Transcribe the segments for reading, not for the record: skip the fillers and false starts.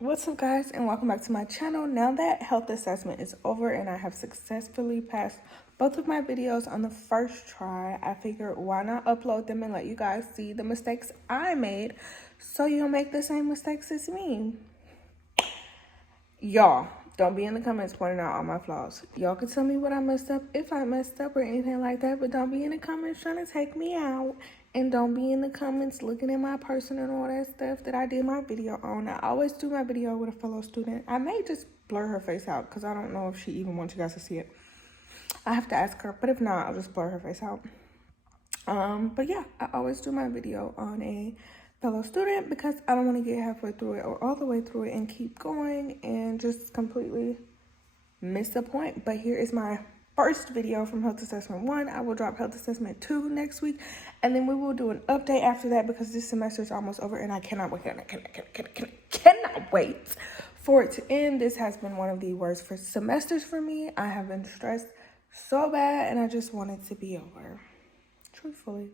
What's up, guys, and welcome back to my channel. Now that health assessment is over and I have successfully passed both of my videos on the first try, I figured why not upload them and let you guys see the mistakes I made so you'll make the same mistakes as me. Y'all, don't be in the comments pointing out all my flaws. Y'all can tell me what I messed up if I messed up or anything like that, but don't be in the comments trying to take me out. And don't be in the comments looking at my person and all that stuff that I did my video on. I always do my video with a fellow student. I may just blur her face out because I don't know if she even wants you guys to see it. I have to ask her, but if not, I'll just blur her face out. But yeah, I always do my video on a fellow student because I don't want to get halfway through it or all the way through it and keep going and just completely miss the point. But here is my first video from Health Assessment 1. I will drop Health Assessment 2 next week, and then we will do an update after that because this semester is almost over and I cannot wait for it to end. This has been one of the worst semesters for me. I have been stressed so bad and I just want it to be over, truthfully.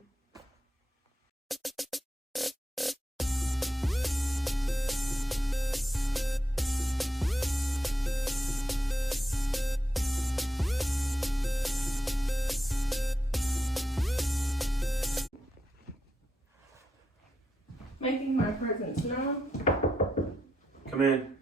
Making my presence known. Come in.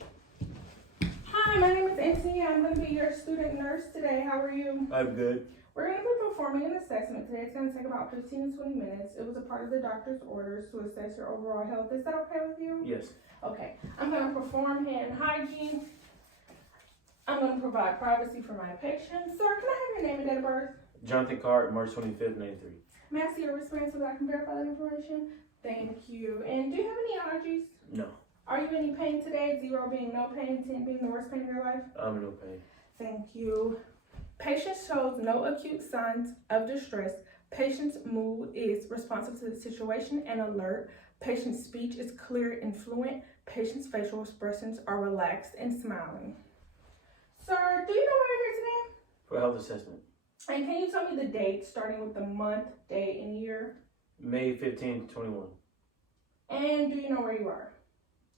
Hi, my name is NC. I'm going to be your student nurse today. How are you? I'm good. We're going to be performing an assessment today. It's going to take about 15 to 20 minutes. It was a part of the doctor's orders to assess your overall health. Is that okay with you? Yes. Okay. I'm going to perform hand hygiene. I'm going to provide privacy for my patient. Sir, can I have your name and date of birth? Jonathan Cart, March 25th, 93. May I see your wristband so that I can verify that information? Thank you. And do you have any allergies? No. Are you in any pain today? 0 being no pain, 10 being the worst pain of your life? I'm in no pain. Thank you. Patient shows no acute signs of distress. Patient's mood is responsive to the situation and alert. Patient's speech is clear and fluent. Patient's facial expressions are relaxed and smiling. Sir, do you know why you're here today? For health assessment. And can you tell me the date, starting with the month, day, and year? May 15th, 21. And do you know where you are?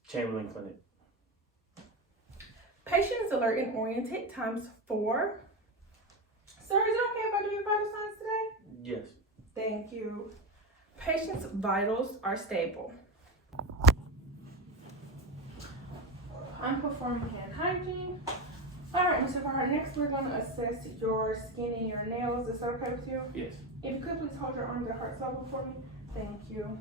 Chamberlain Clinic. Patient is alert and oriented times 4. Sir, is it okay if I do your vital signs today? Yes. Thank you. Patient's vitals are stable. I'm performing hand hygiene. All right, Mr. Carter, next we're going to assess your skin and your nails. Is that okay with you? Yes. If you could please hold your arms at heart level for me. Thank you.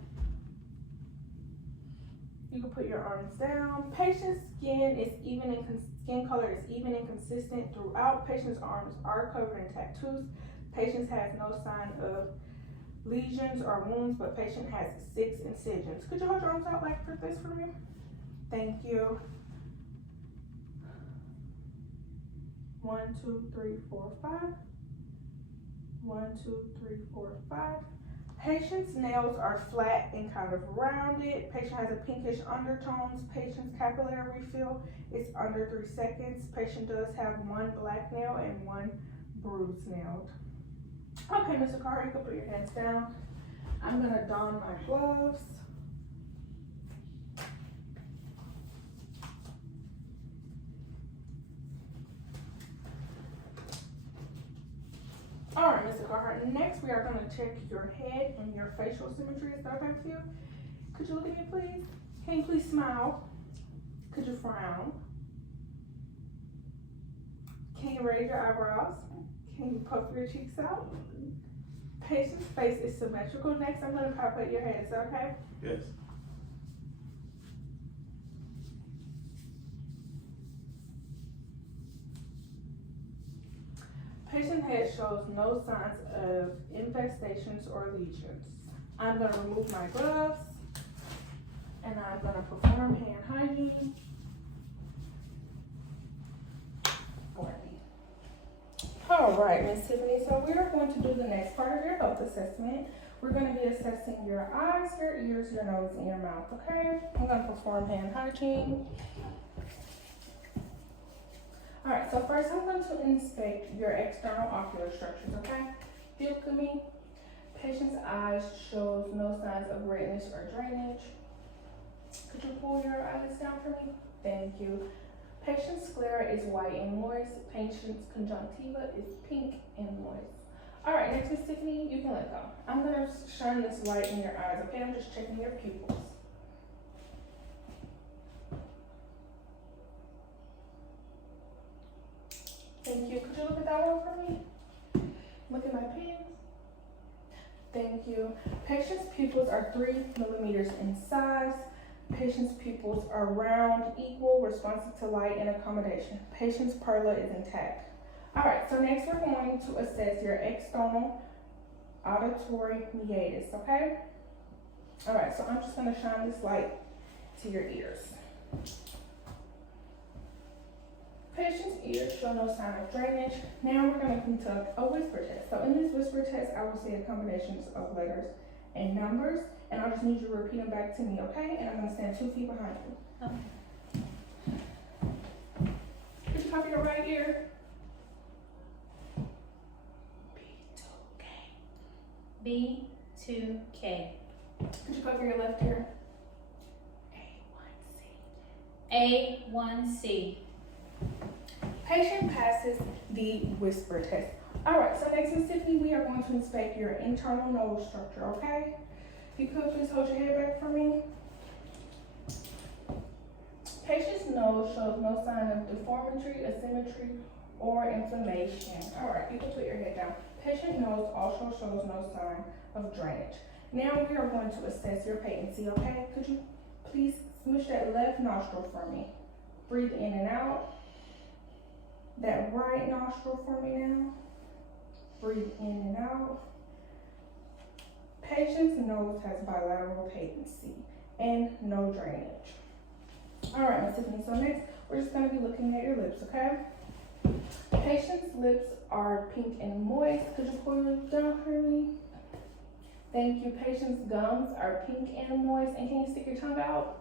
You can put your arms down. Patient's skin color is even and consistent throughout. Patient's arms are covered in tattoos. Patient has no sign of lesions or wounds, but patient has 6 incisions. Could you hold your arms out like this for me? Thank you. 1, 2, 3, 4, 5. 1, 2, 3, 4, 5. Patient's nails are flat and kind of rounded. Patient has a pinkish undertones. Patient's capillary refill is under 3 seconds. Patient does have 1 black nail and 1 bruised nail. Okay, Mr. Carter, you can put your hands down. I'm gonna don my gloves. All right, Mr. Carhart, next we are going to check your head and your facial symmetry. Is that okay with you? Could you look at me, please? Can you please smile? Could you frown? Can you raise your eyebrows? Can you puff your cheeks out? Patient's face is symmetrical. Next, I'm going to palpate your head. Is that okay? Yes. Patient head shows no signs of infestations or lesions. I'm going to remove my gloves and I'm going to perform hand hygiene for me. All right, Miss Tiffany, so we are going to do the next part of your health assessment. We're going to be assessing your eyes, your ears, your nose, and your mouth, okay? I'm going to perform hand hygiene. All right, so first I'm going to inspect your external ocular structures, okay? If you look at me, patient's eyes shows no signs of redness or drainage. Could you pull your eyelids down for me? Thank you. Patient's sclera is white and moist. Patient's conjunctiva is pink and moist. All right, next, Miss Tiffany, you can let go. I'm gonna shine this light in your eyes, okay? I'm just checking your pupils. Thank you. Could you look at that one for me? Look at my pens. Thank you. Patient's pupils are 3 millimeters in size. Patient's pupils are round, equal, responsive to light, and accommodation. Patient's perla is intact. All right, so next we're going to assess your external auditory meatus, okay? All right, so I'm just gonna shine this light to your ears. Patient's ears show no sign of drainage. Now we're going to conduct a whisper test. So in this whisper test, I will say combinations of letters and numbers, and I'll just need you to repeat them back to me, okay? And I'm going to stand 2 feet behind you. Okay. Could you cover your right ear? B2K. B2K. Could you cover your left ear? A1C. A1C. Patient passes the whisper test. All right, so next, Miss Tiffany, we are going to inspect your internal nose structure, okay? If you could please hold your head back for me. Patient's nose shows no sign of deformity, asymmetry, or inflammation. All right, you can put your head down. Patient nose also shows no sign of drainage. Now we are going to assess your patency, okay? Could you please smoosh that left nostril for me? Breathe in and out. That right nostril for me now. Breathe in and out. Patient's nose has bilateral patency and no drainage. All right, Miss Tiffany, so next we're just gonna be looking at your lips, okay? Patient's lips are pink and moist. Could you pull your lips down for me? Thank you. Patient's gums are pink and moist. And can you stick your tongue out?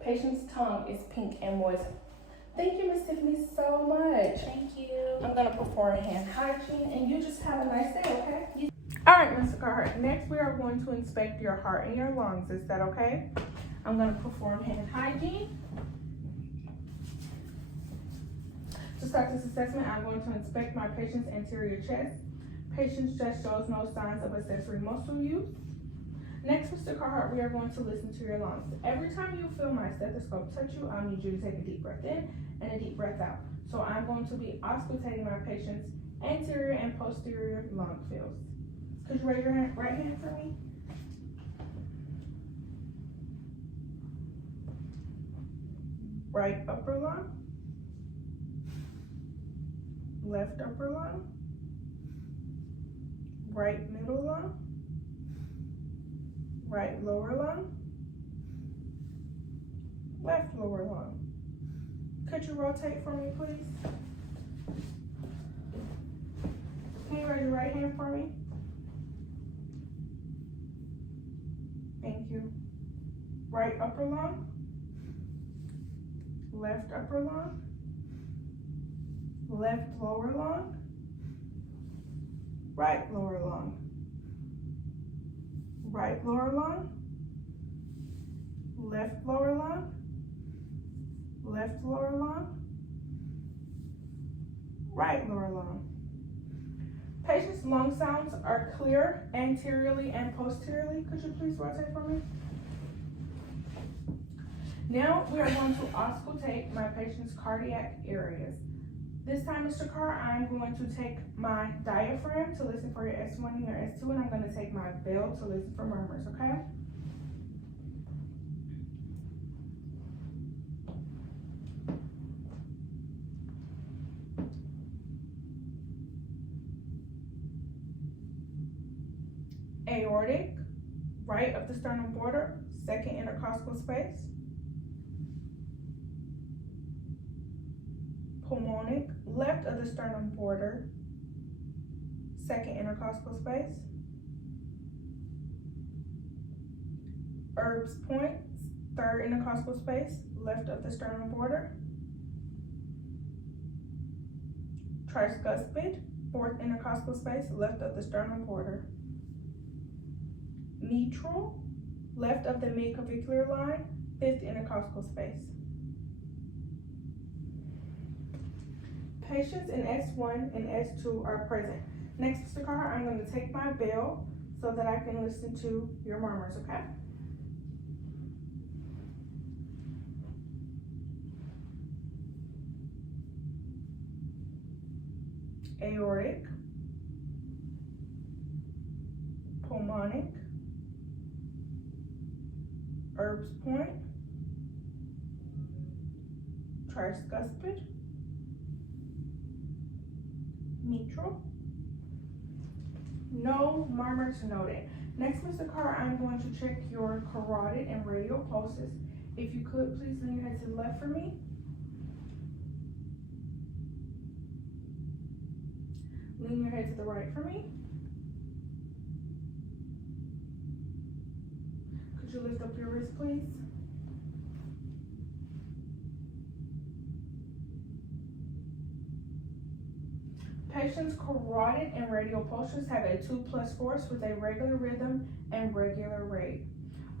Patient's tongue is pink and moist. Thank you, Miss Tiffany, so much. Thank you. I'm gonna perform hand hygiene, and you just have a nice day, okay? All right, Mr. Carhart. Next, we are going to inspect your heart and your lungs. Is that okay? I'm gonna perform hand hygiene. To start this assessment, I'm going to inspect my patient's anterior chest. Patient's chest shows no signs of accessory muscle use. Next, Mr. Carhart, we are going to listen to your lungs. Every time you feel my stethoscope touch you, I'll need you to take a deep breath in and a deep breath out. So I'm going to be auscultating my patient's anterior and posterior lung fields. Could you raise your right hand for me? Right upper lung. Left upper lung. Right middle lung. Right lower lung, left lower lung. Could you rotate for me, please? Can you raise your right hand for me? Thank you. Right upper lung, left upper lung, left lower lung, right lower lung. Right lower lung, left lower lung, left lower lung, right lower lung. Patient's lung sounds are clear anteriorly and posteriorly. Could you please rotate for me? Now we are going to auscultate my patient's cardiac areas. This time, Mr. Carr, I'm going to take my diaphragm to listen for your S1 and your S2, and I'm going to take my bell to listen for murmurs, okay? Aortic, right of the sternum border, second intercostal space. Pulmonic, left of the sternum border, second intercostal space. Erb's point, third intercostal space, left of the sternum border. Tricuspid, fourth intercostal space, left of the sternum border. Mitral, left of the midclavicular line, fifth intercostal space. Patients in S1 and S2 are present. Next, Mr. Carr, I'm going to take my bell so that I can listen to your murmurs, okay? Aortic, pulmonic, Erb's point, tricuspid, mitral. No murmurs noted. Next, Mr. Carr, I'm going to check your carotid and radial pulses. If you could, please lean your head to the left for me. Lean your head to the right for me. Could you lift up your wrist, please? Patient's carotid and radial pulses have a 2+ force with a regular rhythm and regular rate.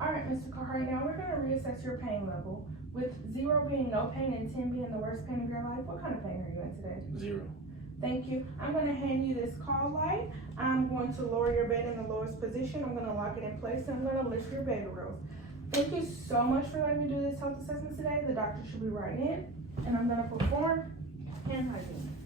All right, Mr. Carr, right now we're going to reassess your pain level. With 0 being no pain and 10 being the worst pain of your life, what kind of pain are you in today? 0. Thank you. I'm going to hand you this call light. I'm going to lower your bed in the lowest position. I'm going to lock it in place, and I'm going to lift your bed rails. Thank you so much for letting me do this health assessment today. The doctor should be right in, and I'm going to perform hand hygiene.